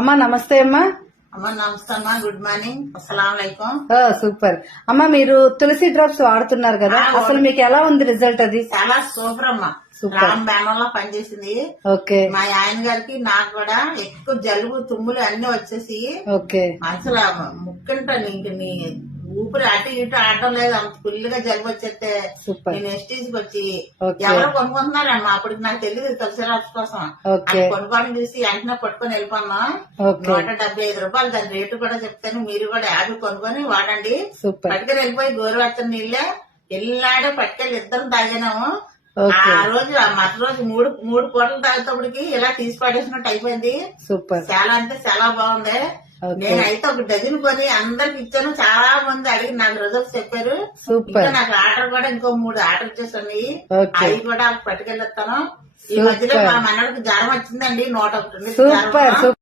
అమ్మా నమస్తే అమ్మా. అమ్మా నమస్తే అమ్మా, గుడ్ మార్నింగ్, అస్సలాంలైకుం. సూపర్ అమ్మా. మీరు తులసి డ్రాప్స్ వాడుతున్నారు కదా, అసలు మీకు ఎలా ఉంది రిజల్ట్? అది చాలా సూపర్ అమ్మా. బ్యానంలో పనిచేసింది. ఓకే. మా ఆయన గారికి నాకు కూడా ఎక్కువ జలుబు తుమ్ములు అన్ని వచ్చేసి ఓకే అసలు ముక్కంట నీ ఊపిరి అటు ఇటు ఆడడం లేదు, అంత ఫుల్గా జలుబు వచ్చేస్తే నేను ఎస్టీసీకి వచ్చి ఎవరో కొనుక్కుంటున్నారమ్మా. అప్పటికి నాకు తెలియదు తులసి డ్రాప్స్ కోసం. కొనుక్కోని చూసి వెంటనే పట్టుకొని వెళ్ళిపోన్నా. 175 రూపాయలు దాని రేటు కూడా చెప్తాను, మీరు కూడా 50 కొనుక్కొని వాడండి. పట్టుకొని వెళ్ళిపోయి గోరువెచ్చని నీళ్ళే ఎల్లాడే పట్టుకెళ్ళి ఇద్దరం తాగినాము. ఆ రోజు మధ్య రోజు మూడు పూటలు తాగేటప్పటికి ఇలా తీసి పడేసినట్టు అయిపోయింది. చాలా అంటే చాలా బాగుంది. నేనైతే ఒక డజన్ కొని అందరికి ఇచ్చాను. చాలా మంది అడిగి నాకు రిజల్ట్స్ చెప్పారు. ఇంకా నాకు ఆర్డర్ కూడా ఇంకో 3 ఆర్డర్ చేసాను. అవి కూడా పట్టుకెళ్ళిస్తాను. ఈ మధ్యలో మా మనడికి జ్వరం వచ్చిందండి, 101 జ్వరం.